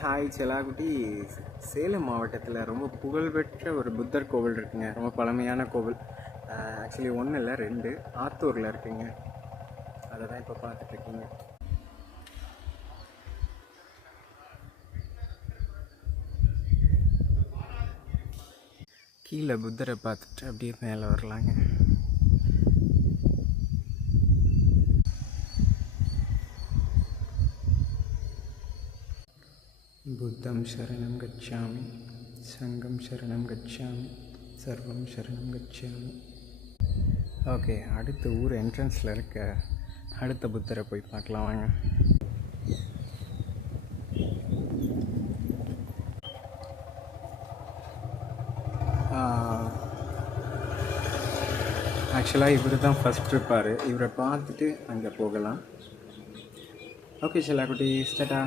Hi செலாகுட்டி. Salem மாவட்டத்தில் ரொம்ப புகழ்பெற்ற ஒரு புத்தர் கோவில் இருக்குங்க. ரொம்ப பழமையான கோவில். ஆக்சுவலி ஒன்றும் இல்லை, 2 ஆத்தூரில் இருக்குங்க. அதை தான் இப்போ பார்த்துட்ருக்கீங்க. கீழே புத்தரை பார்த்துட்டு அப்படியே மேலே வரலாங்க. புத்தம் சரணம் கச்சாமி, சங்கம் சரணம் கச்சாமி, சர்வம் சரணம் கச்சாமி. ஓகே, அடுத்த ஊர் என்ட்ரன்ஸில் இருக்க அடுத்த புத்தரை போய் பார்க்கலாம் வாங்க. ஆக்சுவலாக இவர் தான் ஃபஸ்ட் இருப்பார். இவரை பார்த்துட்டு அங்கே போகலாம். ஓகே செல்லாக்குட்டி, ஸ்டார்ட்டா.